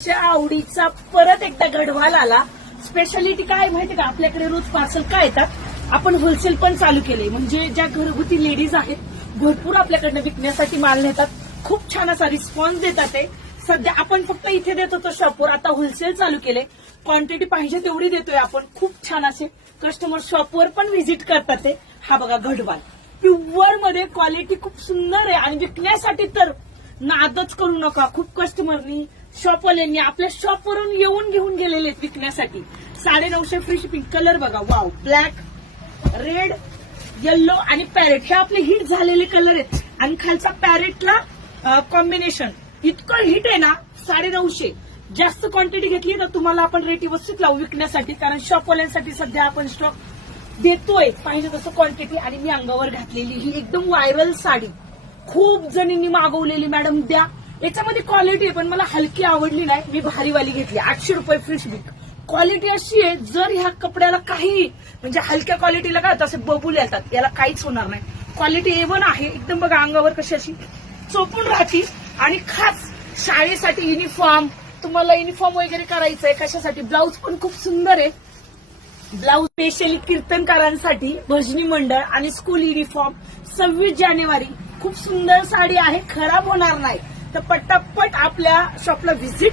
आवडीचा परत एकदा गढवाल आला. स्पेशालिटी काय माहिती का, आपल्याकडे रोज पार्सल काय येतात. आपण होलसेल पण चालू केले, म्हणजे ज्या घरगुती लेडीज आहेत भरपूर आपल्याकडनं विकण्यासाठी माल नेतात. खूप छान असा रिस्पॉन्स देतात ते. सध्या आपण फक्त इथे देत होतो शॉपवर, आता होलसेल चालू केले. क्वांटिटी पाहिजे तेवढी देतोय आपण. खूप छान असे कस्टमर शॉपवर पण व्हिजिट करतात ते. हा बघा गढवाल प्युअर मध्ये, क्वालिटी खूप सुंदर आहे आणि विकण्यासाठी तर नादच करू नका. खूप कस्टमरनी शॉपवाल्यांनी आपल्या शॉपवरून येऊन घेऊन गेलेले आहेत विकण्यासाठी. 950 फ्री शिपिंग. कलर बघा, वाव, ब्लॅक, रेड, येल्लो आणि पॅरेट हे आपले हिट झालेले कलर आहेत. आणि खालचा पॅरेटला कॉम्बिनेशन इतकं हिट आहे ना. 950. जास्त क्वांटिटी घेतली तर तुम्हाला आपण रेट व्यवस्थित लावू विकण्यासाठी, कारण शॉपवाल्यांसाठी सध्या आपण स्टॉक देतोय पाहिजे तसं क्वांटिटी. आणि मी अंगावर घातलेली ही एकदम व्हायरल साडी खूप जणींनी मागवलेली, मॅडम द्या. याच्यामध्ये क्वालिटी आहे पण मला हलकी आवडली नाही, मी भारीवाली घेतली. 800 रुपये फ्री शिपिंग. क्वालिटी अशी आहे, जर ह्या कपड्याला काही म्हणजे हलक्या क्वालिटीला काय होतं, असे बबुल येतात, याला काहीच होणार नाही. क्वालिटी A1 आहे एकदम. बघा अंगावर कशी अशी चोपून राहती. आणि खास शाळेसाठी युनिफॉर्म, तुम्हाला युनिफॉर्म वगैरे करायचंय कशासाठी, ब्लाऊज पण खूप सुंदर आहे. ब्लाऊज स्पेशली कीर्तनकारांसाठी, भजनी मंडळ आणि स्कूल युनिफॉर्म. 26 जानेवारी. खूप सुंदर साडी आहे, खराब होणार नाही. तर पटापट आपल्या शॉपला व्हिजिट